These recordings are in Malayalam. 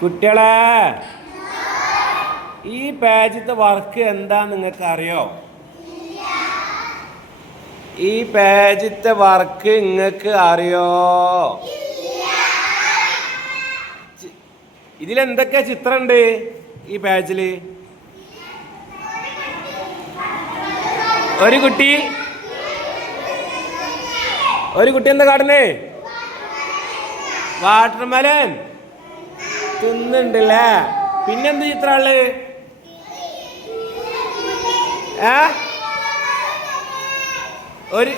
കുട്ടികളെ, ഈ പേജിത്തെ വർക്ക് എന്താ നിങ്ങൾക്ക് അറിയോ? ഈ പേജിത്തെ വർക്ക് നിങ്ങൾക്ക് അറിയോ? ഇതിലെന്തൊക്കെ ചിത്രമുണ്ട് ഈ പേജിൽ? ഒരു കുട്ടി എന്താ കാട്ടുന്നേ? വാട്ടർമെലൻ തിന്നുണ്ടല്ലേ. പിന്നെന്ത് ചിത്രമുള്ളു? ഒരു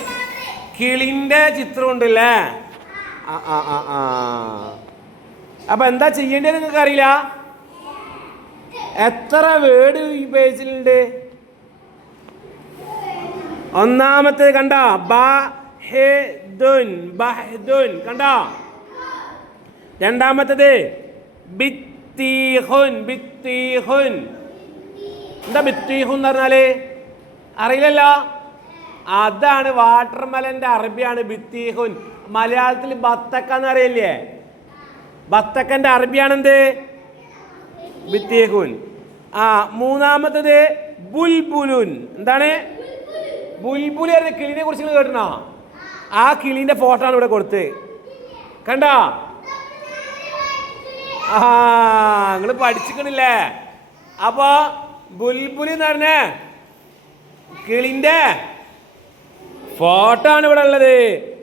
കിളിന്റെ ചിത്രം ഉണ്ടല്ലേ. അപ്പൊ എന്താ ചെയ്യേണ്ടത് നിങ്ങൾക്ക് അറിയില്ല? എത്ര വേർഡ് ഈ പേജിലുണ്ട്? ഒന്നാമത്തെ കണ്ട ബഹദുൻ, ബഹദുൻ കണ്ട. രണ്ടാമത്തത് ബിത്തീഹുൻ, ബിത്തീഹുൻ. എന്താ ബിത്തീഹുൻ എന്ന് പറഞ്ഞാല്? അറിയില്ലല്ലോ. അതാണ് വാട്ടർമെലന്റെ അറബിയാണ് ബിത്തീഹുൻ. മലയാളത്തിൽ ബത്തക്ക എന്ന് അറിയില്ലേ? ബത്തക്കന്റെ അറബിയാണെന്ത്? ബിത്തീഹുൻ. മൂന്നാമത്തത് ബുൽബുലുൻ. എന്താണ്? ബുൽബുൽ എന്ന കിളിനെ കുറിച്ച് നിങ്ങൾ കേട്ടണോ? ആ കിളിന്റെ ഫോട്ടോ ആണ് ഇവിടെ കൊടുത്ത്. കണ്ട? നിങ്ങൾ പഠിച്ചിക്കണില്ലേ? അപ്പൊ ബുൽബുൽ എന്ന് പറഞ്ഞ കിളിന്റെ ഫോട്ടോ ആണ് ഇവിടെ ഉള്ളത്.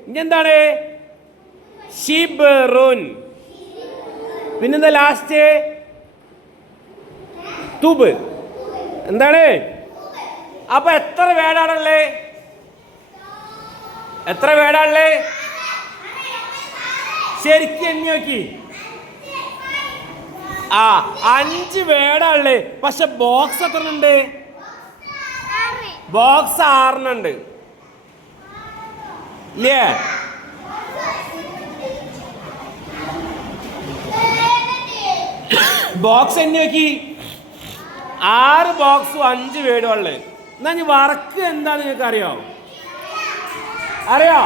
ഇനി എന്താണ്? ഷിബറുൻ. പിന്നെന്താ ലാസ്റ്റ്? തുബ്. എന്താണ്? അപ്പൊ എത്ര വേടാണുള്ളത്? എത്ര വേടാണുള്ളത്? ശരിക്കും എണ്ണി നോക്കി. 5 വേടാണുള്ളത്. പക്ഷെ ബോക്സ് എത്ര ഉണ്ട്? ബോക്സ് 6 ഉണ്ട് ഇല്ലേ? ബോക്സ് എണ്ണി നോക്കി. 6 ബോക്സും 5 വേടുകളില്. എന്നാ ഇനി വർക്ക് എന്താ നിങ്ങൾക്ക് അറിയോ? അറിയോ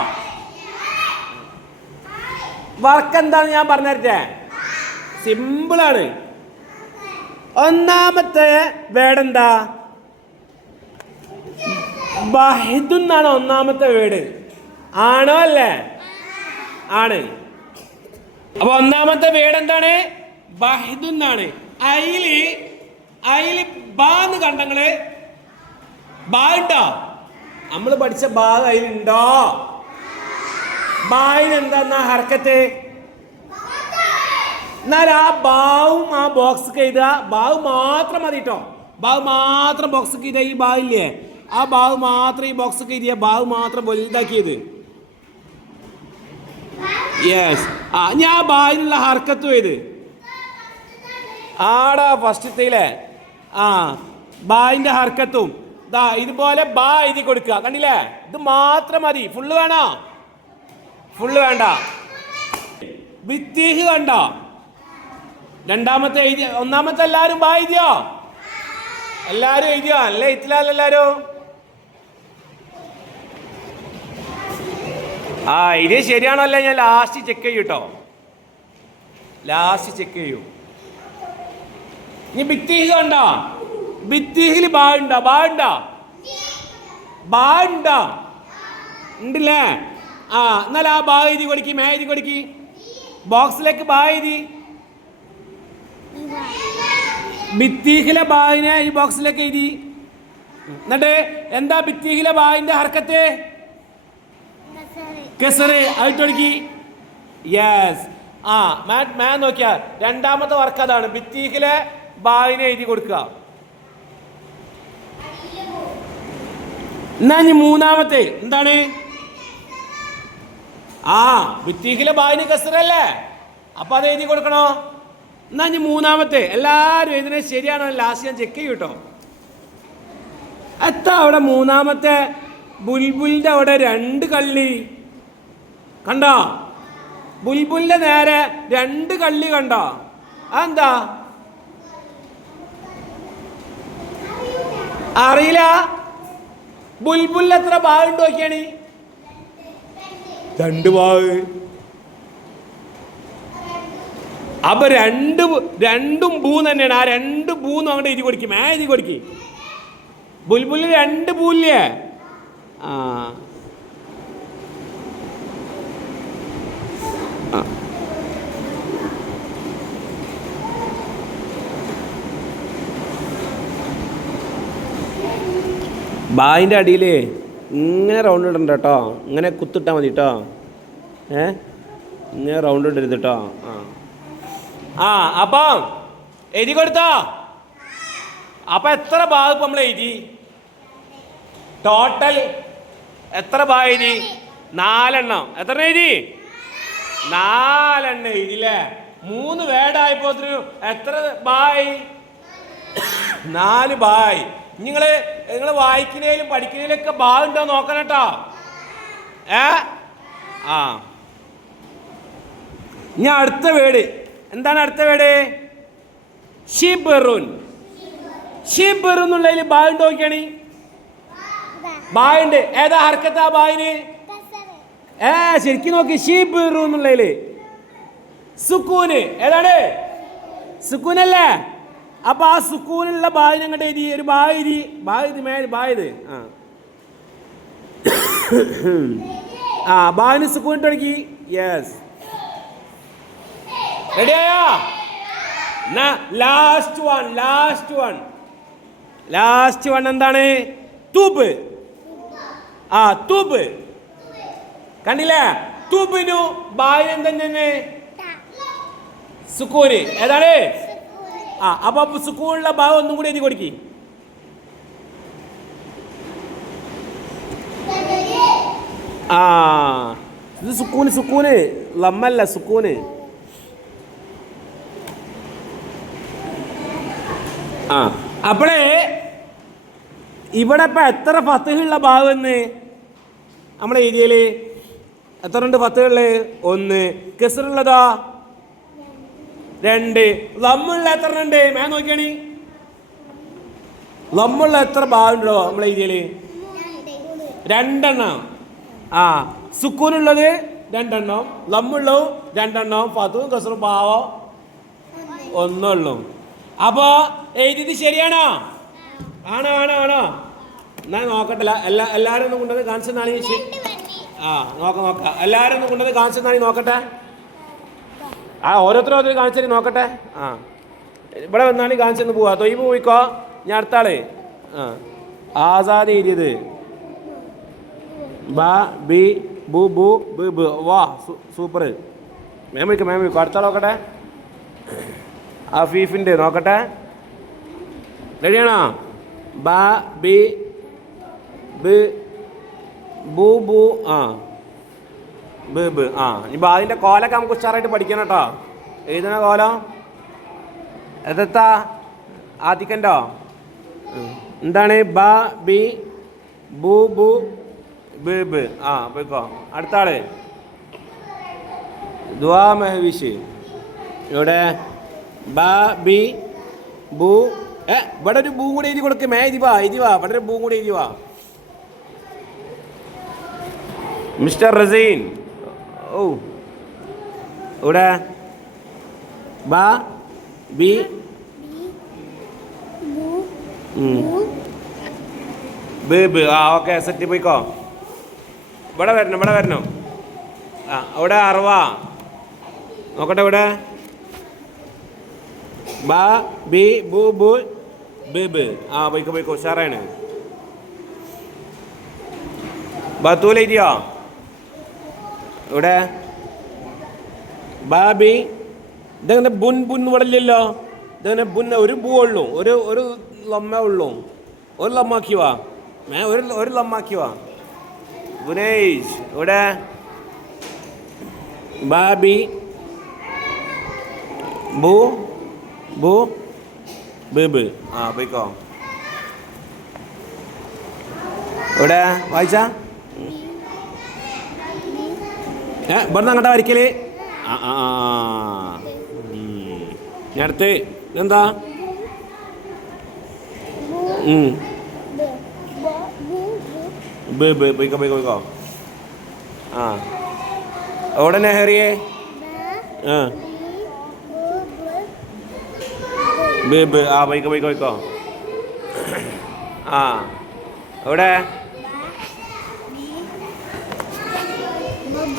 വർക്ക് എന്താന്ന് ഞാൻ പറഞ്ഞുതരട്ടെ. സിമ്പിളാണ്. ഒന്നാമത്തെ വേർഡ് എന്താ? ബഹദുൻ എന്നാണ് ഒന്നാമത്തെ വേർഡ്. ആണോ അല്ലേ? ആണ്. അപ്പൊ ഒന്നാമത്തെ വേർഡ് എന്താണ്? ബഹദുൻ എന്നാണ്. അയില് ബാന്ന് കണ്ടങ്ങള്. ബാ ഉണ്ടോ? നമ്മൾ പഠിച്ച ബാ അതിലുണ്ടോ? ബായിന് എന്താ ഹർക്കത്ത്? എന്നാൽ ആ ബാവും ആ ബോക്സ് എഴുതുക. ബാവ് മാത്രം മതി കേട്ടോ. ബാവ് മാത്രം ബോക്സ് എഴുതിയ ഈ ബാവില്ലേ, ആ ബാവ് മാത്രം ഈ ബോക്സ് എഴുതിയ ബാവ് മാത്രം വലുതാക്കിയത്. യെസ്. ഞാൻ ആ ബാവിനുള്ള ഹർക്കത്തും ചെയ്ത് ആടാ ഫസ്റ്റത്തേലെ ബായിന്റെ ഹർക്കത്തും ഇതുപോലെ ബാ എഴുതി കൊടുക്കുക. കണ്ടില്ലേ? ഇത് മാത്രം മതി. ഫുള്ള് വേണോ? ഫുള്ള് വേണ്ട. ബിത്തീഹ് കണ്ടോ? രണ്ടാമത്തെ എഴുതിയ. ഒന്നാമത്തെ എല്ലാരും ബാ എഴുതിയോ? എല്ലാരും എഴുതിയോ? അല്ലേ ഇത്തിലാൽ എല്ലാരും? ഇത് ശരിയാണോ അല്ലേ? ഞാൻ ലാസ്റ്റ് ചെക്ക് ചെയ്യൂ കേട്ടോ. ലാസ്റ്റ് ചെക്ക് ചെയ്യൂ. ഇനി ബിത്തീഹ് കണ്ടോ? ബിത്തീഹിൽ ബാ ഉണ്ടോ? ബാ ഉണ്ടോ? ബാ ഉണ്ടോ? ഉണ്ടല്ലേ? എന്നാൽ ആ ബാ എഴുതി കൊടുക്കി. മേ എഴുതി കൊടുക്കി. ബോക്സിലേക്ക് ബാ എഴുതി. ബിത്തീഹിലെ ബായിനെ ഈ ബോക്സിലേക്ക് എഴുതി. എന്നിട്ട് എന്താ ബിത്തീഹിലെ ബായിന്റെ ഹർക്കത്ത്? കസറ്. ആയിട്ട് കൊടുക്കി. യെസ്. മാ നോക്കിയാ രണ്ടാമത്തെ വർക്ക് അതാണ്. ബിത്തീഹിലെ ബായിനെ എഴുതി കൊടുക്കുക. എന്നാ ഇനി മൂന്നാമത്തെ എന്താണ്? ബിത്തീഹിലെ ബായിന് കസറല്ലേ, അപ്പൊ അത് എഴുതി കൊടുക്കണോ? എന്നാ ഇനി മൂന്നാമത്തെ എല്ലാരും ഇതിനെ ശരിയാണോ ലാസ്റ്റ് ഞാൻ ചെക്ക് ചെയ്യൂട്ടോ. എത്താ അവിടെ മൂന്നാമത്തെ? ബുൽബുലിന്റെ അവിടെ 2 കള്ളി കണ്ടോ? ബുൽബുലിന്റെ നേരെ 2 കള്ളി കണ്ടോ? അതെന്താ? അറിയില്ല. ബുൽബുൽ എത്ര ബാവുണ്ട് നോക്കിയാണ്? 2 ബാവ്. അപ്പൊ രണ്ടും ബൂ തന്നെയാണ്. ആ രണ്ട് ബൂന്നും അങ്ങോട്ട് എഴുതി കൊടുക്കും. എഴുതി കൊടുക്കും. ബുൽബുലിൽ രണ്ട് പൂല്ലേ? ആ ബായിൻ്റെ അടിയിൽ ഇങ്ങനെ റൗണ്ട് ഇടണ്ട കേട്ടോ. ഇങ്ങനെ കുത്തിട്ടാൽ മതി കേട്ടോ. ഇങ്ങനെ റൗണ്ട് ഇടരുത് കേട്ടോ. അപ്പം എഴുതി കൊടുത്തോ? അപ്പം എത്ര ഭാഗം നമ്മൾ എഴുതി? ടോട്ടൽ എത്ര ഭാഗം എഴുതി? 4 എണ്ണം. എത്ര എഴുതി? 4 എണ്ണം എഴുതില്ലേ? 3 വേർഡായപ്പോ എത്ര ബായ്? 4 ബായ്. നിങ്ങൾ വായിക്കുന്നതിലും പഠിക്കുന്നതിലൊക്കെ ഭാഗം ഉണ്ടോ നോക്കണം കേട്ടോ. ഇനി അടുത്ത വേർഡ് എന്താണ്? അടുത്ത വേർഡ് ഷിബറുൻ. ഷിബറുൻ എന്നുള്ളതിൽ ഭാഗം ഉണ്ടോ നോക്കിയാണ്? ബായുണ്ട്. ഏതാ ഹർക്കത്താ ബായിന്? ശരിക്കും നോക്കി. ഷിബറു എന്നുള്ളതില് സുക്കൂന് ഏതാണ്? സുക്കൂനല്ലേ? അപ്പൊ ആ സുക്കൂനുള്ള ബായിനെ അങ്ങോട്ട് എഴുതി. ഒരു ബായത് ബായിന് സുക്കൂൻ തുടങ്ങി. യെസ്, റെഡിയായോ? ലാസ്റ്റ് വൺ എന്താണ്? തൂബ്. തൂബ് കണ്ടില്ലേ? തൂബിനു ബായിന് എന്തെന്നെ? സുക്കൂന്. ഏതാണ്? അപ്പൊ സുക്കൂനുള്ള ഭാഗം ഒന്നും കൂടി എഴുതി കൊടുക്കി. ഇത് സുക്കൂന് ലമ്മല്ല, സുക്കൂന്. അപ്പോഴേ ഇവിടെ ഇപ്പൊ എത്ര ഫത്തുള്ള ഭാഗം എന്ന് നമ്മളെ ഏരിയയില് എത്ര ഉണ്ട്? ഫത്തുകളില് 1. കെസറുള്ളതാ 2. ലമ്മുള്ള എത്ര ഉണ്ട്? നോക്കിയാണ്. ലമ്മുള്ള എത്ര ഭാഗം ഉണ്ടോ നമ്മളെ ഏരിയയില്? 2 എണ്ണം. സുക്കൂനുള്ളത് 2 എണ്ണം, ലമ്മുള്ളതും 2 എണ്ണം, ഫത്തും കെസറും പാവോ 1 ഉള്ളൂ. അപ്പോ എഴുതിയത് ശരിയാണോ? ആണോ? എന്നാ നോക്കട്ടില്ല. എല്ലാരും ഒന്നും കൊണ്ടത് കാണിച്ചെന്നാണെങ്കിൽ നോക്കാം. എല്ലാരും ഒന്നും കൊണ്ടത് കാണിച്ചെന്നാണെങ്കിൽ നോക്കട്ടെ. ഓരോരുത്തരും കാണിച്ചു നോക്കട്ടെ. ഇവിടെ വന്നാണെങ്കിൽ കാണിച്ചെന്ന് പോവാ. തൊയ്ബ് പോയിക്കോ. ഞാൻ അടുത്ത ആള് ആസാദ് എഴുതിയത് ബ ബി ബു ബു ബ് ബ്. വാ സൂപ്പർ. മേം വിളിക്കോ. അടുത്ത ആൾ നോക്കട്ടെ. അഫീഫിൻ്റെ നോക്കട്ടെ. റെഡിയാണോ? ബ ബി ബ് ബു ബു ബ് ബ്. ഇപ്പൊ അതിൻ്റെ കോലൊക്കെ നമുക്ക് ഉഷാറായിട്ട് പഠിക്കണം കേട്ടോ. എഴുതുന്ന കോലം എത്താ? ആദിക്കൻ്റോ എന്താണ്? ബ ബി ബു ബു ബ് ബ്. പോയിക്കോ. അടുത്ത ആള് ദുആ മെഹവിഷ്. ഇവിടെ ബ ബി ബു. ഇവിടെ ഒരു ബൂ കൂടെ എഴുതി കൊടുക്ക്. എഴുതി വാ. ഇവിടെ ഒരു ബൂ കൂടെ എഴുതി വാ. മിസ്റ്റർ റസീൻ. ഇവിടെ ബ ബി ബ് ബ്. Okay, set. പോയിക്കോ. ഇവിടെ വരണം. ഇവിടെ അറുവ നോക്കട്ടെ. ഇവിടെ ബ ബി ബു ബു ബ് ബ്. പോയിക്കോ. ഉഷാറാണ്. ബത്തൂൽ എഴുതിയോ? ഇവിടെ ബാബി. ഇതെങ്ങനെ ബുൻ ഇവിടെ ഇല്ലല്ലോ. ഇതെങ്ങനെ ബുൻ? ഒരു ബൂ ഉള്ളൂ. ഒരു ലമ്മ ഉള്ളൂ. ഒരു ലമ്മാക്കി വാ. ഒരു ലമ്മാക്കി വാ. ബുനൈജ്. ഇവിടെ ബാബി ബു ബു ബ് ബ്. പോയിക്കോ. ഇവിടെ വായിച്ച ഇവിടുന്ന് അങ്ങോട്ടാ വരയ്ക്കല്. ഞാൻ അടുത്ത് എന്താ? പോയിക്കോ. അവിടെ നെഹറിയേ ബ് ബ് ആ പോയിക്കോ പോയിക്കോ പോയിക്കോ. ആ എവിടെ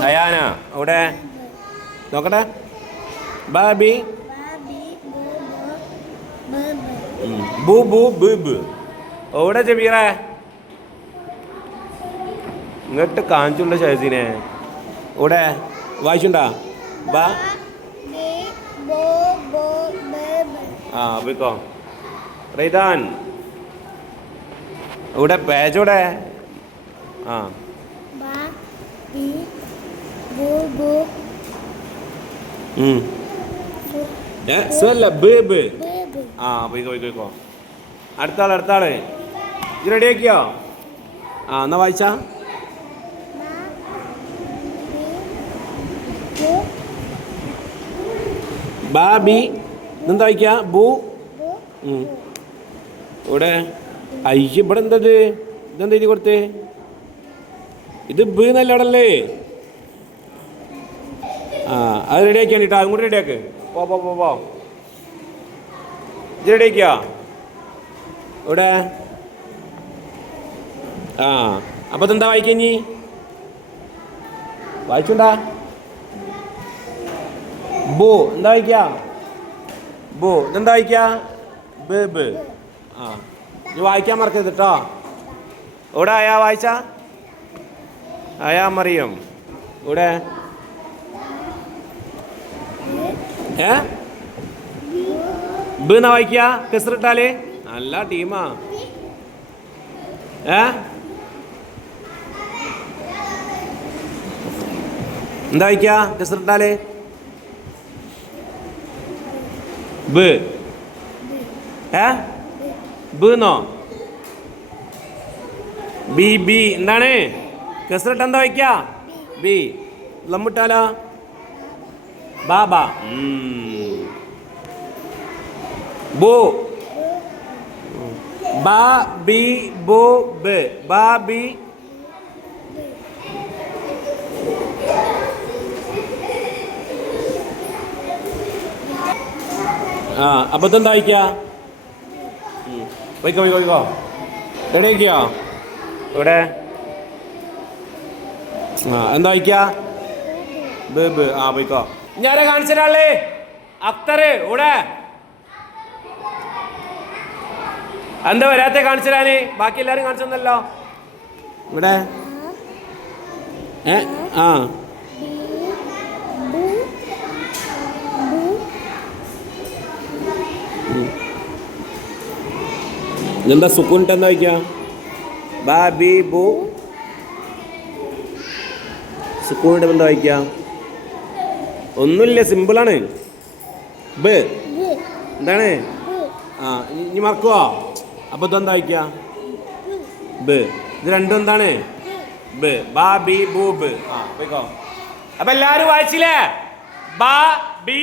അയാന എവിടെ നോക്കട്ടെ. ബാബി ബു ബു ബ് ബ് എവിടെ ജബീറേ ഇങ്ങോട്ട് കാണിച്ചുണ്ട് ഷഹസീനെ. ഇവിടെ വായിച്ചുണ്ടാ ബാ ആ പോയിക്കോ. റൈദാൻ ഇവിടെ പേജോടെ ആ ആ പോയിക്കോ പോയിക്കോ പോയിക്കോ. അടുത്താള് ഇത് റെഡിയാക്കിയോ? ആ എന്നാ വായിച്ചാ. ബാബി എന്താ വായിക്കാ ബു. ഇവിടെ അയ്യ ഇവിടെ എന്തത് ഇതെന്താ എഴുതി കൊടുത്തേ? ഇത് ബ് എന്നല്ല അവിടെ അല്ലേ? ആ അത് റെഡിയാക്കിയാണ് കേട്ടോ. അതും കൂടി റെഡിയാക്ക്. പോ പോ പോ പോ ഇത് റെഡിയാക്കിയോ? ഇവിടെ ആ അപ്പോൾ ഇതെന്താ വായിക്കഞ്ഞി വായിച്ചുണ്ടാ. ബു എന്താ വായിക്കാ ബു. ഇതെന്താ വായിക്കാ ബ് ബ്. ആ ഇത് വായിക്കാൻ മറക്കരുത് കേട്ടോ. ഇവിടെ ആയാ വായിച്ച ആയാ മറിയം. ഇവിടെ ബ് എന്നാ വായിക്കാ കെസറിട്ടാല്. നല്ല ടീമാ. എന്താ വായിക്കാ കെസറിട്ടാല് ബ്. ബന്നോ ബി ബി എന്താണ് കെസറിട്ട് എന്താ വായിക്കാ ബി. ലമ്മിട്ടാലോ ബാബ. ബു ബാ ബി ബു ബ് ബാബി. ആ അപ്പോൾ ഇതെന്താ വായിക്കാ പോയിക്കോ പോയിക്കോ പോയിക്കോ. റെഡിയാക്കിയോ? ഇവിടെ ആ എന്താ വായിക്കാ ബ് ബ്. ആ പോയിക്കോ. ഞാനെ കാണിച്ചൊരാളേ അക്തറ്. ഇവിടെ എന്താ വരാത്തെ കാണിച്ചരാന്? ബാക്കി എല്ലാരും കാണിച്ചെന്നല്ലോ. ഇവിടെ ആ എന്താ സുക്കൂനിട്ട് എന്താ വയ്ക്കുക? ബാ ബി ബു. സുക്കൂനിട്ട് എന്താ വയ്ക്കുക? ഒന്നുമില്ല, സിമ്പിളാണ്. ബ് എന്താണ്? ആ ഇനി മറക്കുവോ? അപ്പോൾ ഇതെന്താ വയ്ക്കുക? ബ്. ഇത് രണ്ടും എന്താണ്? ബ്. ബാ ബി ബു ബ്. ആ പോയിക്കോ. അപ്പം എല്ലാവരും വായിച്ചില്ലേ? ബാ ബി